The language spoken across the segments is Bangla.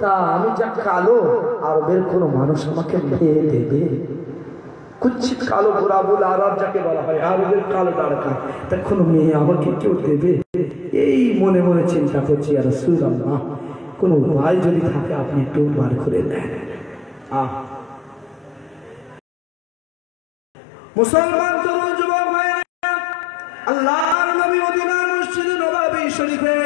তা আমি যা কালো আরবের কোনো মানুষ আমাকে মেয়ে দেবে? কুচ্ছিত কালো গোরাবুল আরব যাকে বলা হয়, আরবের কালো তারকা, তা কোনো মেয়ে আমাকে কেউ দেবে? এই মনে মনে চিন্তা করছি। আর রাসূলুল্লাহ, কোনো ভাই যদি থাকে আপনি একটু বার করে দেন। মুসলমান তরুণ যুবক ভাইরা, আল্লাহর নবী মদিনার মসজিদে নববী শরীফে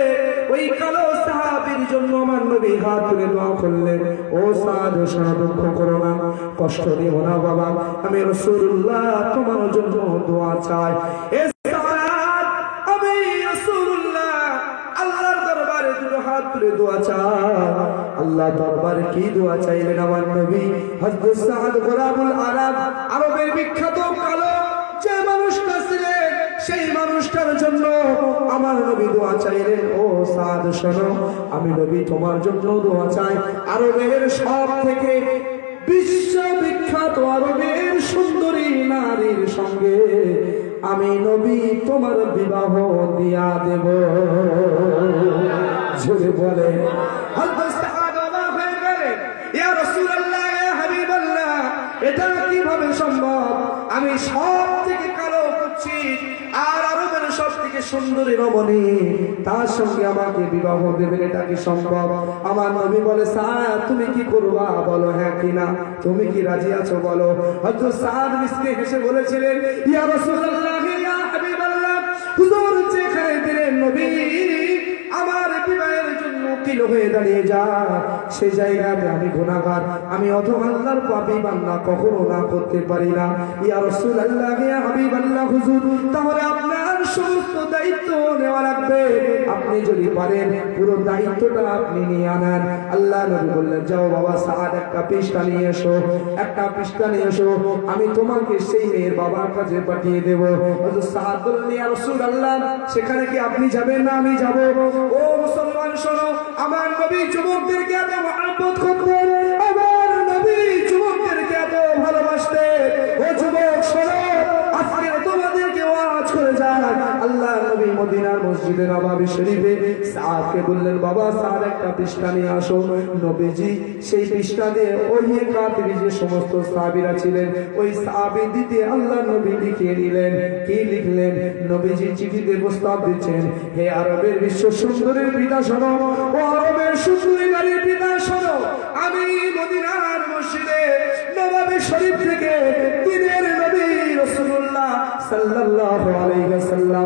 ওই কালো সাহাবীর জন্য আমার নবী হাত তুলে দোয়া করলেন, ও সাদ, শোনো, দুঃখ করো না, কষ্ট দিও না বাবা, আমি রাসূলুল্লাহ তোমার জন্য দোয়া চাই। এ সাদ, আমি রাসূলুল্লাহ আল্লাহর দরবারে দুটো হাত তুলে দোয়া চাই। আল্লাহ দরবারে কি দোয়া চাইলেন আমার নবী? হযরত সাদ গোলাবুল আরব, আরবের বিখ্যাত কালো যে মানুষটা ছিলেন, সেই মানুষটার জন্য আমার নবী দোয়া চাইলেন, ও সাদ শোনো, আমি নবী তোমার জন্য দোয়া চাই। আরবের সব থেকে বিশ্ববিখ্যাত আরবের সুন্দরী নারীর সঙ্গে আমি নবী তোমার বিবাহ দিয়া দেব। জোরে বলে হযরত সাদ অবাক হয়ে গেলেন, ইয়া রাসূলুল্লাহ, ইয়া হাবিবাল্লাহ, এটা কিভাবে সম্ভব? আমি সব থেকে কালো করছি আর আরবের সব থেকে সুন্দরী রমণী, তার সঙ্গে আমাকে বিবাহ দেবেন, এটা কি সম্ভব? আমার নবী বলে, সাদ তুমি কি করবা বলো, হ্যাঁ কিনা, তুমি কি রাজি আছো বলো। হযরত সাদ মিসকে হেসে বলেছিলেন, ইয়া রাসূলুল্লাহ, ইয়া হাবিবাল্লাহ, হুজুর যেখানে দিলেন নবী আমার বিবাহের জন্য উকিল হয়ে দাঁড়িয়ে যা, সেই জায়গাতে আমি গুনাহগার, আমি অথবা আল্লাহর পাপী বান্দা, কখনো না করতে পারি না। ইয়া রাসূলুল্লাহ, ইয়া হাবিবাল্লাহ, হুজুর তাহলে আপনার সমস্ত দায়িত্ব নেওয়া লাগবে, আপনি যদি পারেন পুরো দায়িত্বটা আপনি নিয়ে আনেন। আল্লাহ নবী বললেন, যাও বাবা সাদ, একটা পৃষ্ঠা নিয়ে এসো, একটা পৃষ্ঠা নিয়ে এসো, আমি তোমাকে সেই মেয়ের বাবার কাছে পাঠিয়ে দেব। হযরত সাদ বললেন, ইয়া রাসূলুল্লাহ, সেখানে কি আপনি যাবেন না আমি যাব? ও মুসলমান শোনো, আমার নবী যুবকদেরকে এত মহব্বত করতেন, আমার নবী যুবকদেরকে এত ভালোবাসতেন। ও যুবক শোনো, আজকে তোমাদেরকে ওয়াজ করে যায়, আল্লাহ নবী মদিনার মসজিদে নববী শরীফে সাদকে বললেন, বাবা সাদ, একটা পৃষ্ঠা নিয়ে আসো। নবীজি সেই পৃষ্ঠা দিয়ে ওই কাতিবি যে সমস্ত সাহাবীরা ছিলেন, ওই সাহাবী দিতে আল্লাহ নবী লিখে নিলেন। কি লিখলেন? নবীজি চিঠিতে প্রস্তাব দিচ্ছেন, হে আরবের বিশ্ব সুন্দরীর পিতা শোনো, ও আরবের সুন্দরী নারীর পিতা শোনো, আমি মদিনার মসজিদে নববী শরীফ থেকে দিনের নবী রাসূলুল্লাহ সাল্লাল্লাহু আলাইহি ওয়াসাল্লাম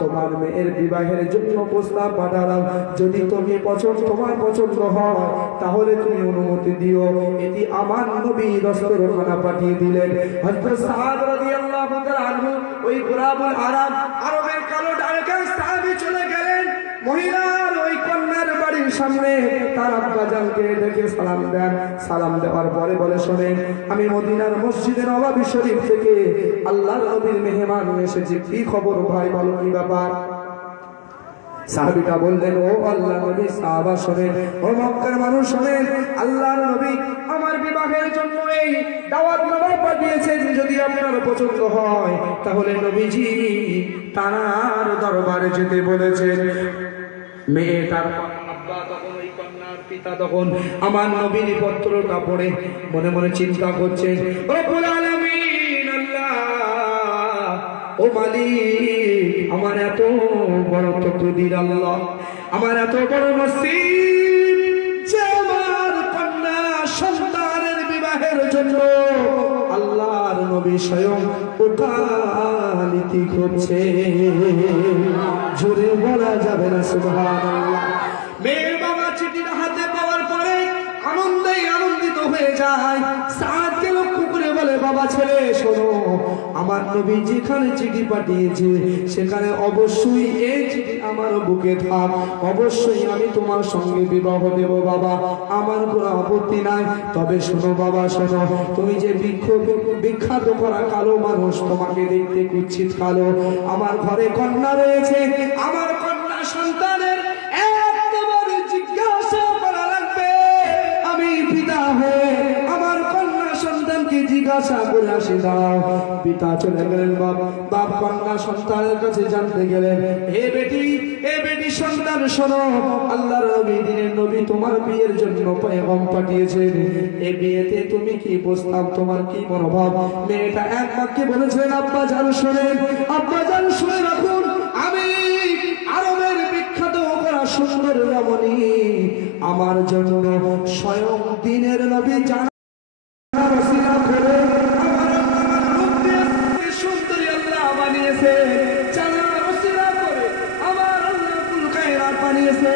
তোমার মেয়ের বিবাহের জন্য প্রস্তাব পাঠালাম, যদি তোমার পছন্দ হয় তাহলে তুমি অনুমতি দিও। এটি আমার নবী দস্তরখানা পাঠিয়ে দিলেন। হযরত সাদ রাদিয়াল্লাহু তাআলা আনহু ওই গোলাবুল আরব, আরবের কালো ডালকা সাহাবী চলে গেলেন মহিলার ওই কন্যার বাড়ির সামনে, তার আব্বা জানকে দেখে সালাম দেন। সালাম দেওয়ার পরে বলে, শোনেন, আমি মদিনার মসজিদে নববী শরীফ থেকে আল্লাহর নবীর মেহমান এসেছি, কি খবর ভাই, বলো কি ব্যাপার? সাহাবীটা বললেন, ও আল্লাহর নবী, সাহাবা শোনেন, ও মক্কার মানুষ শোনেন, আল্লাহর নবী আমার বিবাহের জন্য এই দাওয়াতনামা পাঠিয়েছেন, যদি আপনার পছন্দ হয় তাহলে নবীজি তার দরবারে যেতে বলেছেন। মেয়েটার আব্বা তখন, ওই কন্যার পিতা তখন আমার নবীর পত্রটা পড়ে মনে মনে চিন্তা করছেন, রব্বুল আলামিন, আল্লাহ, ও মালিক, আমার এত বড় তকদীর আল্লাহ, আমার এত বড় নসিব যে আমার কন্যা সন্তানের বিবাহের জন্য আল্লাহর নবী স্বয়ং ওকালতি করছে। জোরে বলা যাবে না সুবহানাল্লাহ। মেয়ের বাবা চিঠিটা হাতে পাওয়ার পরে আনন্দিত হয়ে যায়। সাদকে লক্ষ্য করে বলে, বাবা ছেলে শোনো, আমার নবী যেখানে চিঠি পাঠিয়েছে সেখানে অবশ্যই এই চিঠি আমার বুকে থাক, অবশ্যই আমি তোমার সঙ্গে বিবাহ দেব বাবা, আমার কোনো আপত্তি নাই। তবে শোনো বাবা, শোনো, তুমি যে বিখ্যাত করা কালো মানুষ, তোমাকে দেখতে কুৎসিত কালো, আমার ঘরে কন্যা রয়েছে, আমার কন্যা সন্তানের একেবারে জিজ্ঞাসা করা লাগবে, আমি পিতা হয়ে আমার কন্যা সন্তানকে থেকে জিজ্ঞাসা করে আসি দাও। পিতা চলে গেলেন, বাপ কন্যা সন্তানের কাছে জানতে গেলেন, হে বেটি সন্তান শোনো, আল্লাহর নবী দিনের নবী তোমার বিয়ের জন্য পয়গাম পাঠিয়েছেন। এই বিয়েতে তুমি কি প্রস্তাব, তোমার কি মনোভাব? মেয়েটা এক বাক্যে বলেছেন, আব্বা জান শোনেন, আব্বা জান শুনে রাখুন, আমি আরবের বিখ্যাত করা সুন্দর রমণী, আমার জন্য স্বয়ং দিনের নবী জানা ওসিলা করে আমার আল্লাহর রূপ দিয়ে সুন্দরী আল্লাহ বানিয়েছে, জানা ওসিলা করে আমার আল্লাহ কুল কায়নাত বানিয়েছে,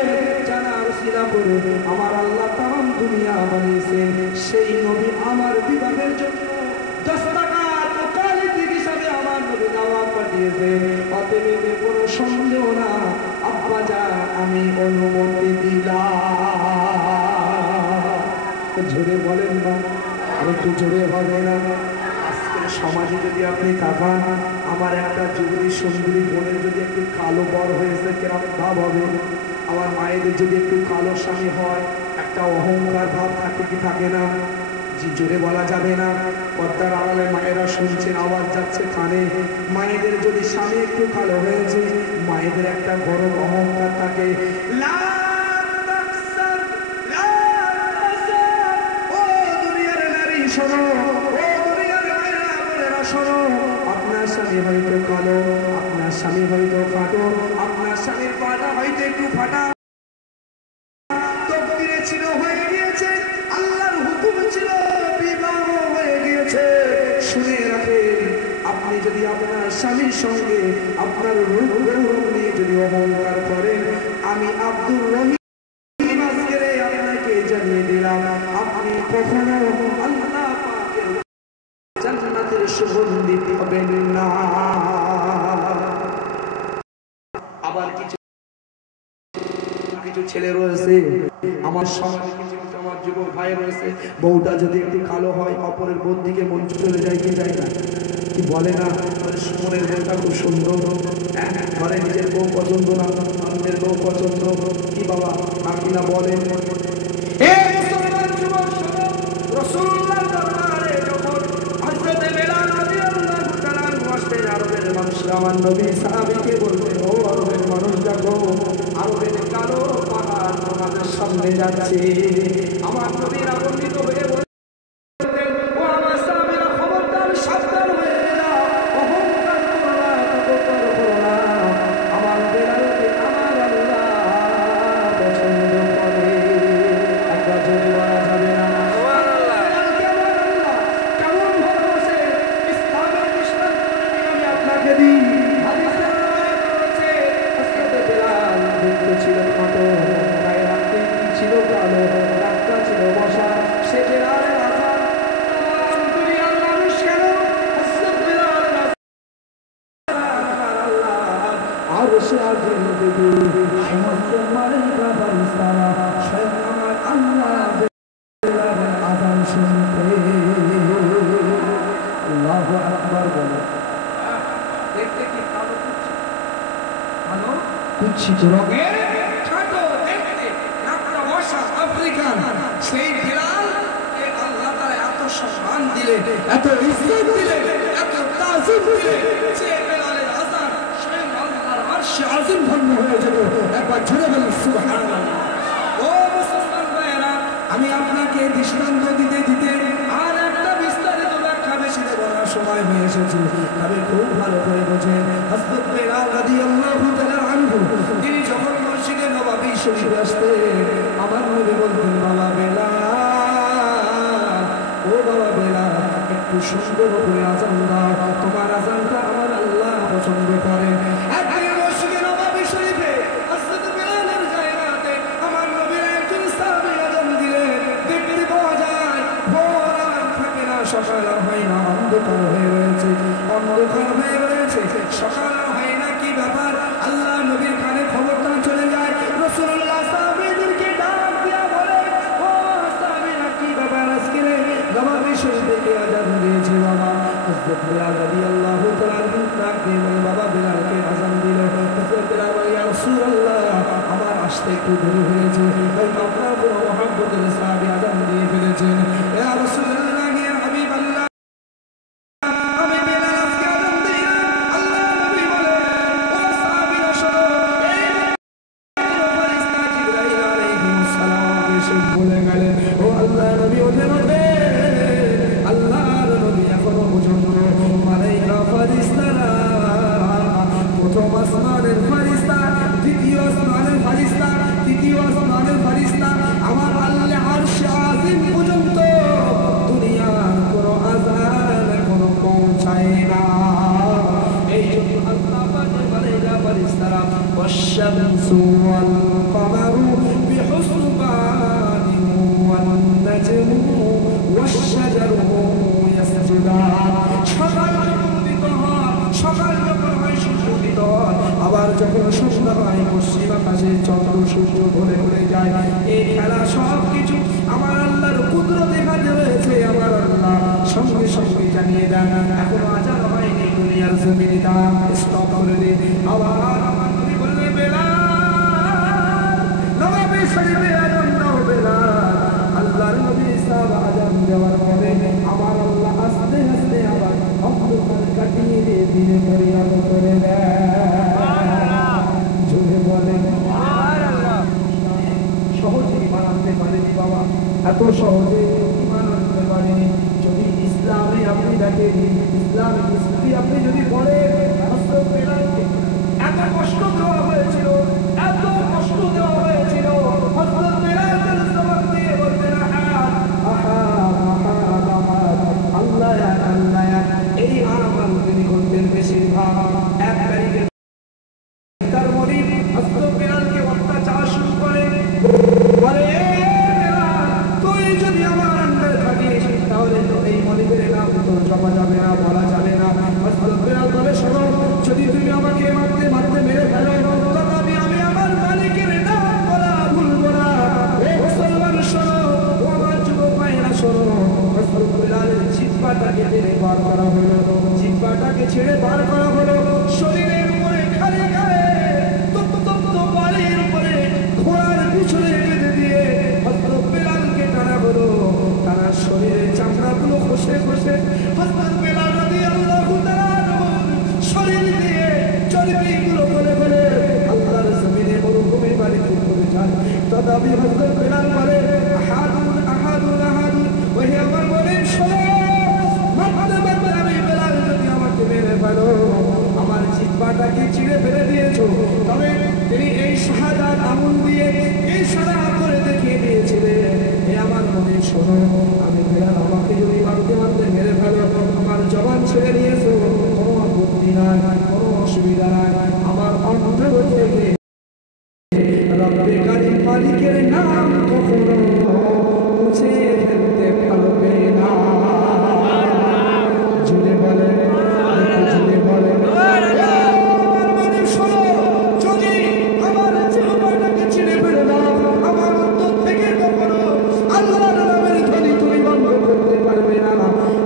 জানা ওসিলা করে আমার আল্লাহ তামাম দুনিয়া বানিয়েছে। সেই নবী আমার বিবাহের জন্য দস্তকার মুকালিদি হিসাবে আমার নবী দাওয়াত পাঠিয়েছে। অতএব কোনো সন্দেহ না, আব্বা জান আমি অনুমতি দিলাম। জোরে বলেন না, আর একটু জোরে হবে না? আজকের সমাজে যদি আপনি তাকান, আমার একটা যুবতী সুন্দরী বোনের যদি একটু কালো বর হয়েছে কেরম ভাব হবে? আমার মায়েদের যদি একটু কালো স্বামী হয়, একটা অহংকার ভাব থাকে কি থাকে না? জি জোরে বলা যাবে না। পর্দার আড়ালে মায়েরা শুনছেন, আওয়াজ যাচ্ছে কানে। মায়েদের যদি স্বামী একটু কালো হয়েছে, মায়েদের একটা গরম অহংকার থাকে। আপনার স্বামী হয়তো কালো, আপনার স্বামী হয়তো খাটো, আপনার স্বামীর পাটা হয়তো একটু ফাটা, তকদিরে ছিল হয়ে গিয়েছে, আল্লাহর হুকুম ছিল বিবাহ হয়ে গিয়েছে। শুনে রাখেন, আপনি যদি আপনার স্বামীর সঙ্গে আপনার রূপ গৌরব নিয়ে যদি অহংকার করেন, আমি আব্দুর রহিম আজকে আপনাকে জানিয়ে দিলাম, আপনি কখনো আল্লাহ পাকের জান্নাতের সুগন্ধি পাবেন না। আবার কিছু ছেলে রয়েছে আমার সমাজে, কিছু আমার যুবক ভাই রয়েছে, বউটা যদি একটু কালো হয়, অপরের বোন দিকে মন চলে যায় কি যায় না? কি বলে না, সুমনের বউটা খুব সুন্দর, ঘরে নিজের বউ পছন্দ না, অন্যের বউ পছন্দ, কি বাবা কাকিনা বলেন। রাসূলুল্লাহ দরবারে যখন হযরত বেলাল রাদিয়াল্লাহু তাআলা আসতেন, আরবের মানুষরা আমার নবী সাহাবীকে বলতেন, ও আরবের মানুষ দেখো, আরবের কালো পাহাড় তোমাদের সামনে যাচ্ছে। আমার নবী আনন্দিত হয়ে বলতেন, ও আমার সাহাবীরা খবরদার, সাবধান হয়ে যাও, অহংকার করো না, তাকব্বুর করো না। আমার বেলালকে আমার আল্লাহ পছন্দ করে। একবার জোরে বলা যাবে না? বেলালকে আমার আল্লাহ কেমন ভালোবাসে, ইসলামের দৃষ্টান্ত আমি আপনাকে দিই। হাদিসে রয়েছে, হযরত বেলাল দেখতে ছিলেন খাটো, গায়ে রাখতে ছিল কালো, রাতটা ছিল বসা। সে বেলালের আযান তাম দুনিয়ার মানুষ কেন হযরত বেলালের আযান আরশে আজিম থেকে সমস্ত মালায়েকা ফেরেশতারা স্বয়ং আমার আল্লাহ বেলালের আযান শুনতে। আল্লাহু আকবার বলে। দেখতে কি কালো কুচ্ছিত রঙের, খাটো দেখতে, নাকটা বসা, আফ্রিকান, সেই বেলালকে আল্লাহ তাআলা এত সম্মান দিলেন, এত ইজ্জত দিলেন, এত তাজিম দিলেন, যে বেলালের আযান স্বয়ং আল্লাহর আরশে আজিম ভঙ্গ হয়ে যেত। একবার জোরে বলুন সুবহানাল্লাহ। ও মুসলমান ভাইরা, আমি আপনাকে দৃষ্টান্ত দিতে দিতে আর একটা বিস্তারিত ব্যাখ্যা বেশি দেব না, সময় হয়ে এসেছে। তবে খুব ভালো করে বোঝেন, হযরত বেলাল রাদিয়াল্লাহু তাআলা আনহু তিনি যখন মসজিদে নববী শরীফে আসতেন, আমার নবী বলতেন, বাবা বেলাল, ও বাবা বেলাল, একটু সুন্দর করে আযান দাও, তোমার আযানটা আমার আল্লাহ পছন্দ করেন। একদিন মসজিদে নববী শরীফে হযরত বেলালের জায়গাতে আমার নবীর একজন সাহাবী আযান দিলেন। দেখতে পাওয়া যায় ভোর আর থাকে না, সকাল হয় না, অন্ধকার হয়ে রয়েছে, অন্ধকার হয়ে রয়েছে, সকাল হয় না, কি ব্যাপার? আল্লাহ নবীর কানে খবরটা চলে যায়। রাসূলুল্লাহ সাহাবীদেরকে ডাক দিয়া বলে, ও সাহাবীরা, কি ব্যাপার? আজকে নববী শরীফে কে আযান দিয়েছে? বাবা হযরত বেলাল রাদিয়াল্লাহু তাআলা ডাক দিয়ে বলে, বাবা বেলালকে আযান দিল। হযরত বেলাল বলে, ইয়া রাসূলুল্লাহ, আমার আসতে একটু দেরি হয়েছে, হয়তো আপনার কোনো মহব্বতের সাহাবী আযান দিয়ে ফেলেছেন। ইয়া রাসূলুল্লাহ আসমানের ফারিস্তা, দ্বিতীয় আসমানের ফারিস্তা, তৃতীয় আসমানের ফারিস্তা, আমার আল্লাহ আরশে আজিম পর্যন্ত দুনিয়ার কোনো আযান এখনো পৌঁছায় না। এই জন্য আল্লাহ পাকের মালায়েকা ফারিস্তারা ওয়াশ-শামসু ওয়াল কমারু বিহুসবানিন ওয়ান নাজমু ওয়াশ-শাজারু ইয়াসজুদান। সকাল যখন উদিত হয়, সকাল যখন হয় সূর্য উদিত হয়, আবার যখন সন্ধ্যা হয় পশ্চিম আকাশে চন্দ্র সূর্য ঘুরে ঘুরে যায়। এই খেলা সব কিছু আমার আল্লাহর কুদরতে হাজির হয়েছে। আমার আল্লাহ সঙ্গে সঙ্গে জানিয়ে দেন এখনো আজান হয়নি, দুনিয়ার জমিনে তা স্টপ করে দে। আবার আমার নবী বললেন বেলাল, নবী শরীফে আজান দাও বেলাল। আল্লাহর নবী সাহেব আজান দেওয়ার পরে আমার আল্লাহ আস্তে আস্তে আবার অন্ধকার কাটিয়ে দিয়ে ধীরে পরিণত করে দেয়। জোরে বলেন সুবহানাল্লাহ। সহজে ঈমান আনতে পারেনি বাবা, এত সহজে ঈমান আনতে পারেনি। যদি ইসলামে আপনি দেখেন, ইসলামিক হিস্ট্রি আপনি যদি পড়েন, হযরত বেলালকে এত কষ্ট দেওয়া হয়েছিল, এত কষ্ট দেওয়া হয়েছিল। হযরত বেলাল জবাব দিয়ে বলতেন আহাদ আহাদ আহাদ আহাদ, আল্লাহ আল্লাহ। এই আমল তিনি করতেন বেশিরভাগ। এক তারিখে তার মনিব হযরত বেলালকে অত্যাচার শুরু করে, বলে তুই যদি আমার আন্ডারে থাকিস তাহলে এই মনিবের নাম তোর জমা যাবে না, বলা যাবে না। হযরত বেলাল বলে শোনো, যদি তুমি আমাকে মারতে মারতে মেরে ফেলো তথাপি আমি আমার মালিকের নাম বলা ভুলব না। মুসলমান শোনো, ও আমার যুবক ভাইরা শোনো। হযরত বেলালের জিহ্বাটাকে টেনে বার করা হলো, জিহ্বাটাকে ছেড়ে বার করা হলো। শরীরের উপরে খালি গায়ে তপ্ত বালির উপরে ঘোড়ার পিছনে বেঁধে দিয়ে হযরত বেলালকে টানা হলো। তারা শরীরের চামড়াগুলো খসে খসে হযরত বেলাল রাদিয়াল্লাহু তাআলা শরীর দিয়ে চর্বিগুলো ফেলে ফেলে আল্লাহর জমিনে মরুভূমির বাড়িতে পড়ে যান। তথাপি হযরত বেলাল বলে আহাদুন আহাদুন আহাদুন, ওহে আমার বলে শোনো, মারতে মারতে আমি বেলাল যদি আমাকে মেরে ফেলো, আমার জিহ্বাটাকে চিড়ে ফেলে দিয়েছো, তবে তিনি এই শাহাদাত আমল দিয়ে এই সারা করে দেখিয়ে দিয়েছিলেন। হে আমার নবী শোনো, আমি বেলাল আমাকে যদি মারতে মারতে মেরে ফেলো, আমার জবান ছেড়ে দিয়েছো, কোনো আপত্তি নাই, কোনো অসুবিধা নাই। আমার অন্তর থেকে রব্বে কারীম মালিকের নাম কখনো মুছে ফেলতে পারবে না। জুড়ে বলে, জুড়ে বলে শোনো, যদি আমার জিহ্বাটাকে ছিঁড়ে ফেলে দাও, আমার অন্তর থেকে কখনো আল্লাহর নামের ধ্বনি তুমি বন্ধ করতে পারবে না।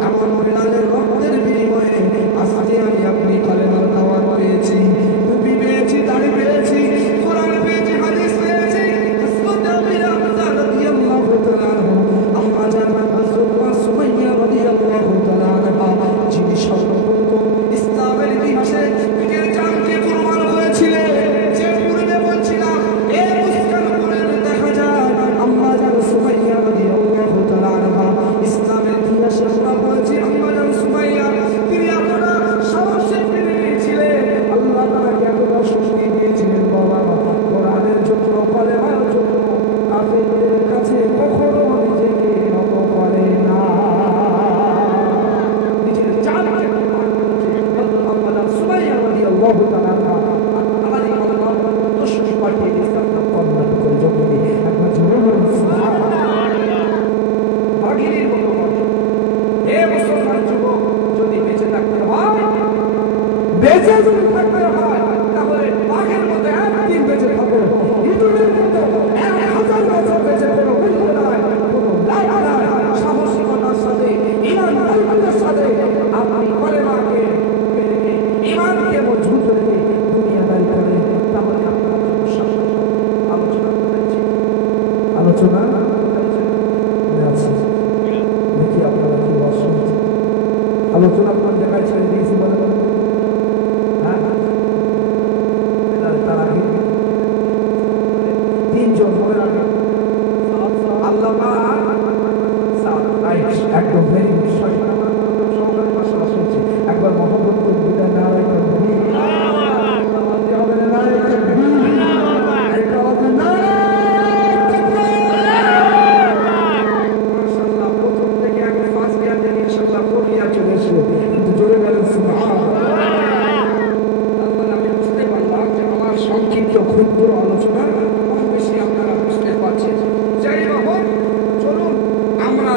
এমন বেলালের রক্তের বিনিময়ে আজকে আমি আপনি কালেমার দাওয়াত পেয়েছি, টুপি পেয়েছি, দাড়ি পেয়েছি, কোরআন পেয়েছি, হাদিস পেয়েছি। হযরত আমির হামজা রাদিয়াল্লাহু তাআলা আনহু, আম্মা জান হযরত সুমাইয়া রাদিয়াল্লাহু তাআলা আনহা, যিনি সর্বপ্রথম ইসলামের ইতিহাসে নিজের জানকে কুরবান করেছিলেন। যে পূর্বে বলছিলাম এই মুসকানপুরের দেখা যায় আম্মা জান সুমাইয়া রাদিয়াল্লাহু তাআলা আনহা, ইসলামের ইতিহাসে আমরা বলছি আম্মা জান সুমাইয়া তিনি এতটা সাহসী ছিলেন, আল্লাহ তাআলাকে এতটা শক্তি দিয়েছিলেন বাবা, কোরআনের জন্য, কালেমার জন্য কাফেরদের কাছে কখনো নিজেকে নত করে না। নিজের জানকে কুরবান করেছে আম্মা জান সুমাইয়া রাদিয়াল্লাহু তাআলা আনহা। আলী আল্লাহ দশটি পাঠিয়ে ইসলাম কবুল করে জগতে একবার জোরে বলুন সুবহানাল্লাহ। ভাগিনীর মতো হে মুসলমান যুবক, যদি বেঁচে থাকতে হয়, বেঁচে যদি থাকতে হয় তাহলে বাঘের মতো একদিন বেঁচে থাকো, ইঁদুরের মতো 1000 বছর বেঁচে কোনো মূল্য নাই, কোনো লাভ নাই। সাহসিকতার সাথে, ঈমানদারিতার সাথে আপনি কলেমাকে ঈমানকে মজবুত রেখে দুনিয়াদারি করেন, তাহলে আপনার সমস্যা আলোচনা করেছি। আলোচনা আছে দেখি আপনারা কি বলছেন। আলোচনা কোন জায়গায় ছেড়ে দিয়েছি বলে বলে, হ্যাঁ তার আগে 3 জন মনে রাখেন আল্লাহ একদম ভেরি গুড। সহকারে পাশাপাশি হচ্ছে একবার মহব্বত করে বিদায় নেওয়ার একটা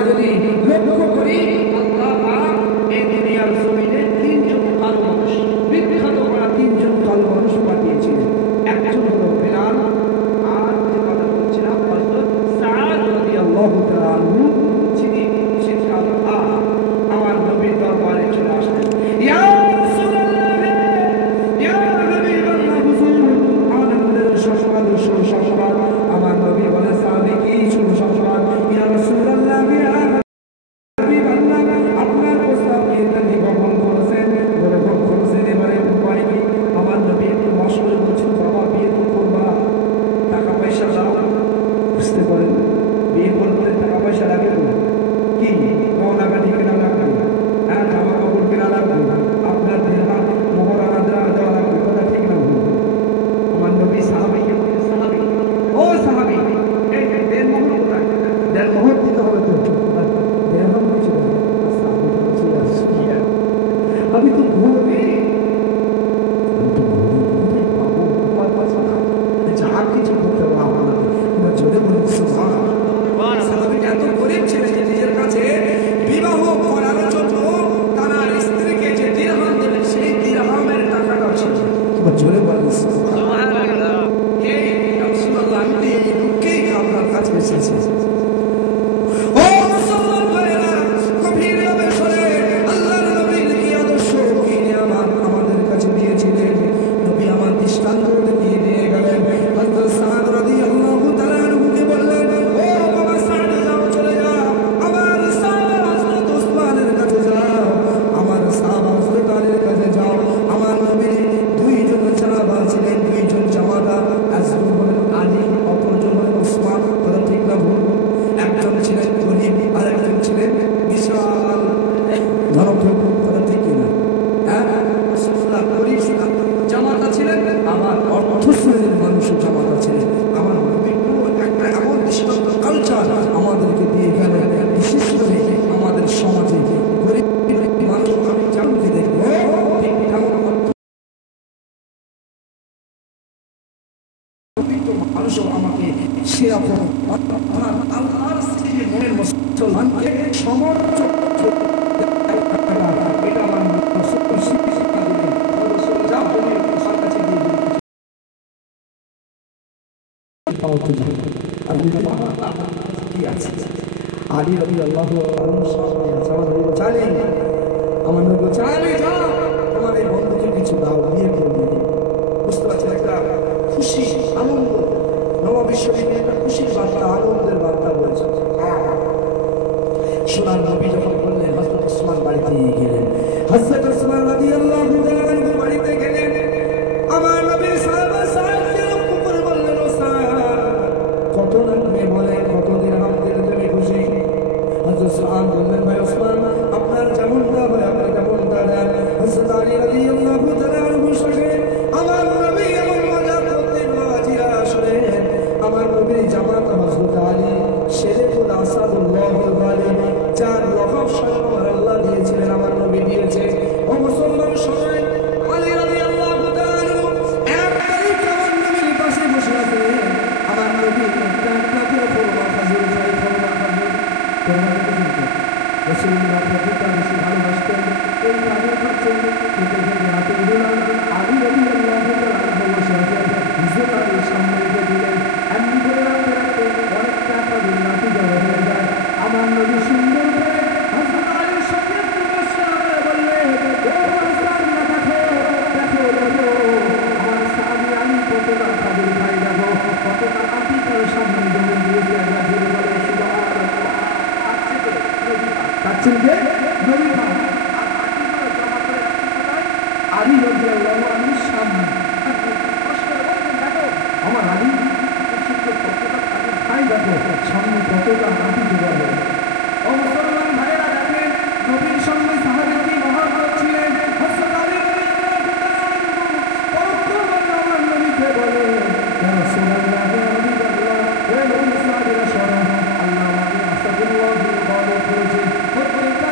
যদি লক্ষ্য করি আল্লাহ পাক এই দুনিয়ার জমিনে তিনজন কালো মানুষ, বিখ্যাত করা তিনজন কালো মানুষ পাঠিয়েছিলেন। একজন হলো বেলাল, আর যে কথা বলছিলাম হযরত সাদ রাদিয়াল্লাহু তাআলা আনহু, যিনি এসেছেন আমার নবীর দরবারে চলে আসলেন। ইয়া রাসূলুল্লাহ, ইয়া হাবিবাল্লাহ, হুজুর আনন্দের সংবাদ, সুসংবাদ। আমার নবী বলে সাহাবী কি সুসংবাদ? ইয়া রাসূলুল্লাহ, ইয়া হাবিবাল্লাহ, আপনার প্রস্তাব কি তিনি গ্রহণ করেছেন? বলে গ্রহণ করেছেন। এবারে উপায় কি? আমার নবী একটু মশগুল বলছেন, বাবা বিয়ে তো করবা, টাকা পয়সা দাও। বুঝতে পারেন, বিয়ে করতে টাকা পয়সা লাগে কি? গহনাগাটি কেনা লাগবে, হ্যাঁ, জামা কাপড় কেনা লাগবে, আপনার দিরহাম মোহরানা দেওয়া লাগবে। কথা ঠিক না ভুল? আমার নবী সাহাবীকে বললেন, সাহাবী, ও সাহাবী, এই দেড়মোহর কোথায়? দেড়মোহর দিতে হবে তো, দেড়হাম কিছু না। সাহাবী বলছে, আমি তো ঘুরবি, যা কিছু করতে পারবো না। জোরে বলুন সুবহানাল্লাহ। সাহাবীটা এত গরীব ছিলেন যে নিজের কাছে বিবাহ করার জন্য তার স্ত্রীকে যে দিরহাম দেবেন সেই দিরহামের টাকাটা ছিল। জোরে বলুন সুবহানাল্লাহ। এই রাসূলুল্লাহ, আমি তো এই দুঃখেই আপনার কাছে এসেছি। ও মুসলমান ভাইরা, গভীরভাবে শুনে আল্লাহর নবীর কি আদর্শ, কি নিয়ামত আমাদের কাছে দিয়েছিলেন। নবী আমার দৃষ্টান্ত দেখিয়ে দিয়ে গেলেন। হযরত সাদ রাদিয়াল্লাহু তাআলা আনহুকে বললেন, ও বাবা সাদ, যাও, চলে যাও, আমার সাহাবা হযরত ওসমানের কাছে যাও, আমার সাহাবা হযরত আলীর কাছে যাও। আমার নবীর দুইজন সাহাবা ছিলেন, দুইজন জামাতা, একজন হলেন আলী, অপরজন হলেন ওসমান। কথা ঠিক না ভুল? একজন ছিলেন গরিব, আর একজন ছিলেন বিশাল ধনকুবের। কথা ঠিক কিনা? হ্যাঁ, রাসূলুল্লাহ গরিব জামাতা ছিলেন, আমার অর্থ শ্রেণীর মানুষও জামাতা ছিলেন। আমার নবী একটা এমন দৃষ্টান্ত কালচার আমাদেরকে দিয়ে গেলেন। বিশেষ করে আমাদের সমাজে গরিব মানুষ আমি যেমনকে দেখবো, ঠিক তেমন মানুষও আমাকে সেরকম আল্লাহর স্ত্রীর মনের মুসলমানকে সমর্থ, এটা আমার রাসূল শিক্ষা দিলেন। রাসূল যা বলে তার কাছে দিয়ে দিলেন। কি আছে? আলী রাদিয়াল্লাহু আনহু সামনে আছে। আমার নবী চালে, আমার নবী চালে, যাও, তোমার এই বন্ধুকে কিছু দাও, বিয়ে করবে। বুঝতে পারছেন? একটা খুশি, আনন্দ, নওয়া বিশ্ববিদ্যালয়ে একটা খুশির বার্তা, আনন্দের বার্তা বলছে। সোনার নবী যখন বললেন, হযরত ওসমান বাড়িতে গেলেন। হযরত ওসমান রাদিয়াল্লাহু তাআলা আনহু বাড়িতে গেলেন। আমার নবী সাহাবা সাহাবীকে লক্ষ্য করে বললেন, ও সাহাব, কত লাগবে বলে, কত দিরহাম দিলে তুমি খুশি? হযরত সাহাব বললেন, ভাই ওসমান, আপনার যেমনটা হয় আপনি তেমনটা দেন। হযরত আলী রাদিয়াল্লাহু তাআলা আনহু শুনলেন, আমার নবী এমন মজা করতেন, বাবাজিরা শুনেন, আমার নবীর জামাতা হযরত আলী শেরেফুল আসাদুল্লাহুল গালিব, যার লকব স্বয়ং আল্লাহ দিয়েছিলেন, আমার নবী দিয়েছে। ও মুসলমান শুনেন, আলী রাদিয়াল্লাহু তাআলা আনহু এক তারিখে আমার নবীর পাশে বসে আছেন। আমার নবী একটা করে ফরমা খাজুর খাই, ফরমা খাজুর, ফরমা কিন্তু রাসূলুল্লাহ প্রতিটা বেশি ভালোবাসতেন। এই খাজুর খাচ্ছেন, খেতে খেতে হাতে দিলাম। আলী রাদিয়াল্লাহু তাআলা আনহু বসে আছেন, হুজুর আলীর সামনে রেখে দিলেন। এমনি করে রাখতে রাখতে অনেকটা খাজুর নাতি জড়ো হয়ে যায়। আমার নবী সুন্দর করে হযরত আলীর সামনে একটু বসে বললেন, ও হাসান, না দেখো, দেখো, দেখো, আমার সাহাবী আলী কতটা খাজুর খাই, দেখো কতটা আটি তার সামনে জমে দিয়েছে। একবার জোরে বলে সুবহানাল্লাহ। খাচ্ছেন কে? নবী পাক। আর আটিগুলো জমা করে রাখছেন কোথায়? আলী রাদিয়াল্লাহু আনহুর সামনে। কষ্ট করে বলছেন, দেখো আমার আলী কতটা খাজুর খাই, দেখো সামনে কতটা আটি জোগাড়। ও মুসলমান ভাইয়েরা, দেখেন নবীর সঙ্গে সাহাবীর কি মহব্বত ছিলেন। হযরত আলী রাদিয়াল্লাহু তাআলা আনহু পরোক্ষভাবে আমার নবীকে বলে, ইয়া রাসূলুল্লাহ, ইয়া হাবিবাল্লাহ, হে নবী সাহাবীরা শোনো, আল্লাহ আমাকে আসাদুল্লাহুল গালিব করেছে। প্রত্যেকটা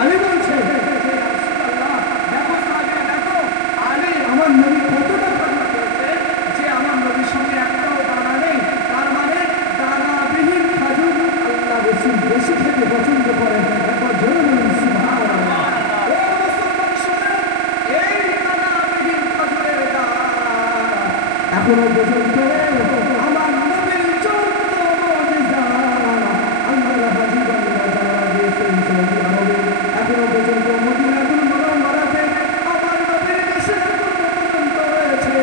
আলী বলছে যে রাসূলুল্লাহ দেখো আগে দেখো আলী আমার নবী কতটা ঘটনা করেছে যে আমার নবীর সঙ্গে একটাও দানা নেই, তার মানে দানাবিহীন খাজুর আল্লাহ রাসূল বেশি খেতে পছন্দ করেন। একবার জোরে বলুন সুবহানাল্লাহ। ও মুসলমান শোনেন, এই দানাবিহীন খাজুরের দানা এখনো পর্যন্ত আমার নবীর জন্য মুজিজা আল্লাহ হাজিব আল্লাহ তাআলা দিয়েছেন সৌদি আরবে। এখনো পর্যন্ত মদিনাতুল মুনাওয়ারাতে আমার নবীর দেশে এখনো পর্যন্ত রয়েছে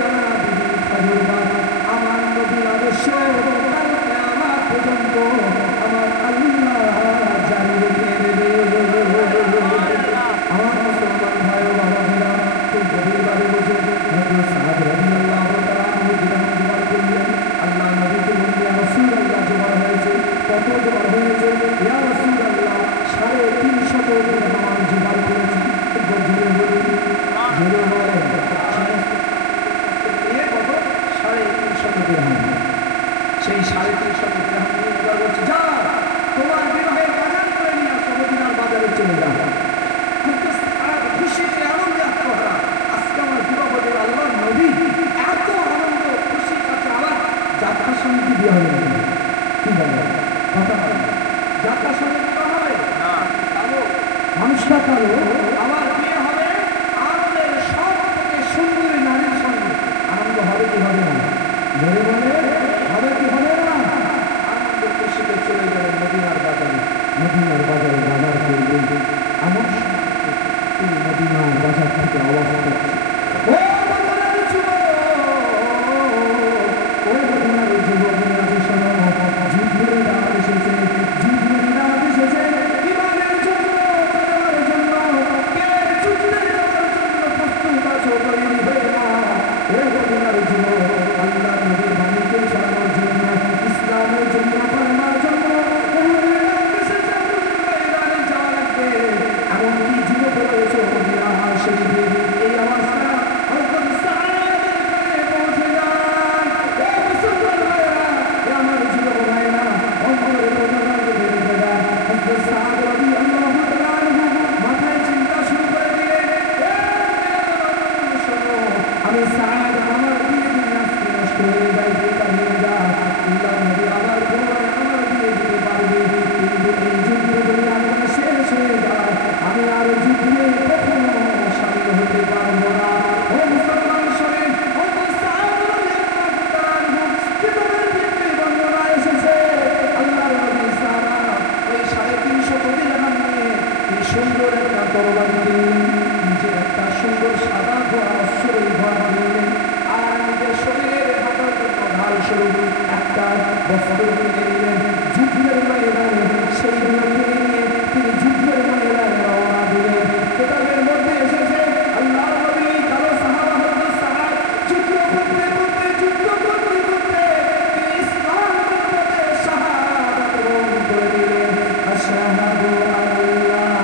দানাবিহীন খাজুর গাছ। আমার নবীর আদর্শ কাল কিয়ামত পর্যন্ত আমার আল্লাহ জারি রেখে দেবে। আমার মুসলমান ভাই ও বাবারা, খুব গভীরভাবে বোঝেন। হযরত সাদ রাদিয়াল্লাহু তাআলা আনহু যখন জোবার করলেন, আল্লাহ নবীকে বললেন, ইয়া রাসূলুল্লাহ জোবার হয়েছে। কত জোবার হয়েছে? ইয়া রাসূলুল্লাহ 350 দিরহাম জোবার করেছি। একবার জোরে বলুন, জোরে বলেন। নিয়ে কত? 350 দিরহাম। সেই 350 দিরহাম নিয়ে এবার বলছে, যা তোমার বিবাহের বাজার করে নিয়ে আসো, মদিনার বাজারে চলে যাও। খুশিতে আনন্দে আত্মহারা, আজকে আমার বিবাহ দেবে আল্লাহর নবী, এত আনন্দ খুশি কাছে। আবার যাত্রার সঙ্গে কি বিয়ে হবে? কি বলে কথা বলে? যাত্রার সঙ্গে বিবাহ হবে না, কালো মানুষটা কালো, আবার বিয়ে হবে আরবের সব থেকে সুন্দরী নারীর সঙ্গে। আনন্দ হবে কি হবে না? ধরে বলে হবে কি হবে না? আনন্দ খুশিতে চলে গেলেন মদিনার বাজারে। মদিনার বাজারে বাজার করবেন, এমন এই মদিনার বাজার থেকে আওয়াজ করছে, ও মদিনার যুবক, ও মদিনার যুবক, আজ শোনো, যুদ্ধের রাত এসেছে, যুদ্ধের রাত এসেছে। ইমানের জন্য, তলোয়ারের জন্য, কে যুদ্ধে যাওয়ার জন্য প্রস্তুত আছো? তৈরি হয়ে নাও। ও মদিনার যুবক, আল্লাহ নবীর বাণীকে ছড়ানোর জন্য, ইসলামের জন্য, কলমার জন্য এমনকি যুবক রয়েছে মদিনা শরীফে। এই আওয়াজটা হযরত সাঈদের কানে পৌঁছে যায়। ও মুসলমান ভাইরা, আমার যুবক ভাইরা, অন্তরে প্রধান রেখে দেন। হযরত সাঈদ রাদিয়াল্লাহু তাআলা আনহু মাথায় চিন্তা শুরু করে দিলেন, শোনো, আমি সাঈদ আমার বিয়ে দিন আজকে নষ্ট হয়ে যায়, বেকার হয়ে যায়। আল্লাহ নবী আবার পুনরায় আমার বিয়ে দিতে পারবে, কিন্তু এই যুদ্ধ যদি আমার শেষ হয়ে যায়, আমি আর যুদ্ধে কখনো শামিল হতে পারবো না। ও মুসলমান শরীফ, ও সাঈদ রাদিয়াল্লাহু তাআলা আনহু কিতাবের ভিতরে বর্ণনা এসেছে, আল্লাহর নবী সাহাবা ওই 350 দিরহাম নিয়ে কি সুন্দর একটা তরবারি কিনলেন, নিজের একটা সুন্দর সাদা ঘোড়া অশ্বরোহী ঘোড়া কিনলেন, আর নিজের শরীরের ঢাকার জন্য ঢাল স্বরূপ একটা বস্ত্র কিনে নিলেন। যুদ্ধের ময়দানে সেইগুলো কিনে নিয়ে তিনি যুদ্ধের ময়দানে রওনা দিলেন। কিতাবের মধ্যে এসেছে আল্লাহর নবী কালো সাহাবা হযরত সাঈদ যুদ্ধ করতে করতে তিনি ইসলামের পথে শাহাদাত বরণ করে দিলেন। আশহাদু আল্লাহ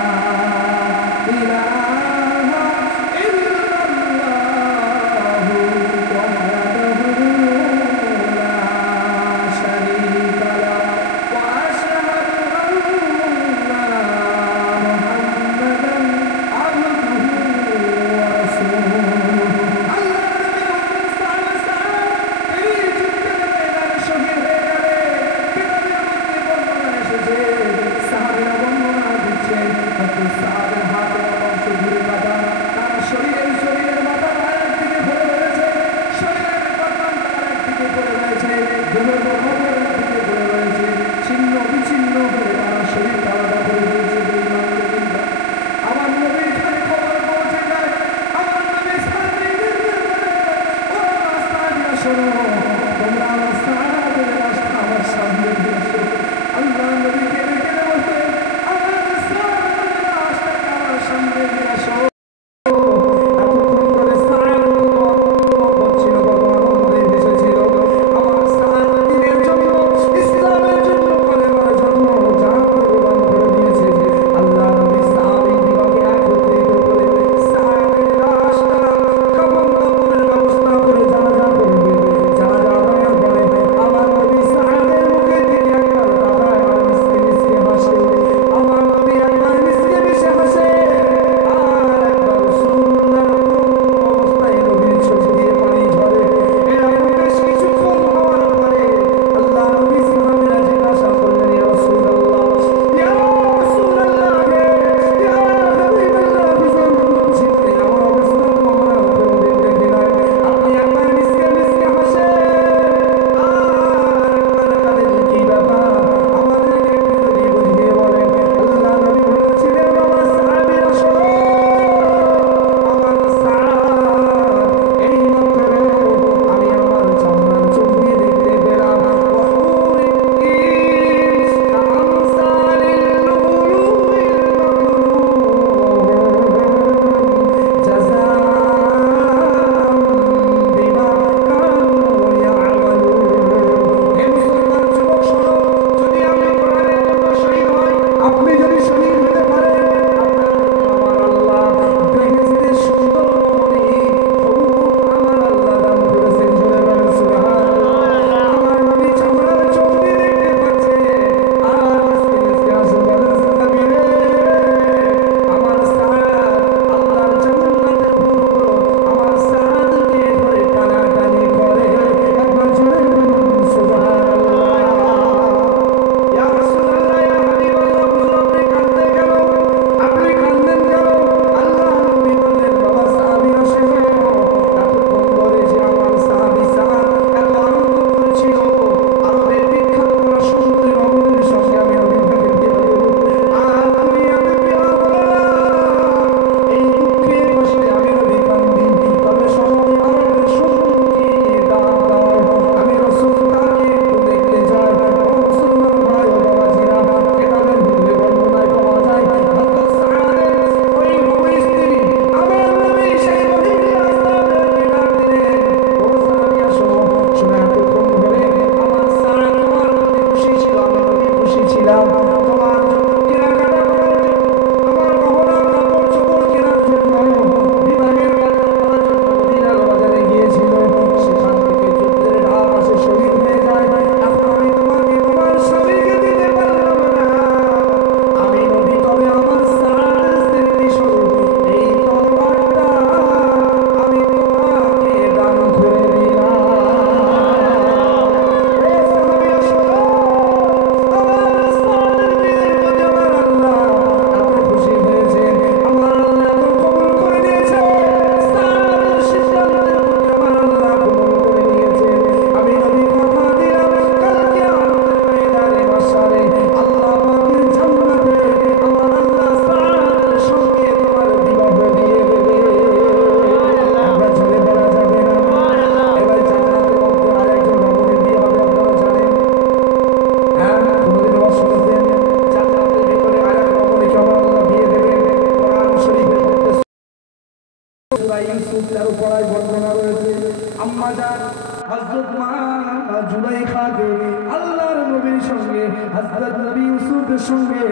জুলাইখাকে আল্লাহর নবীর সঙ্গে হযরত নবী ইউসুফের সঙ্গে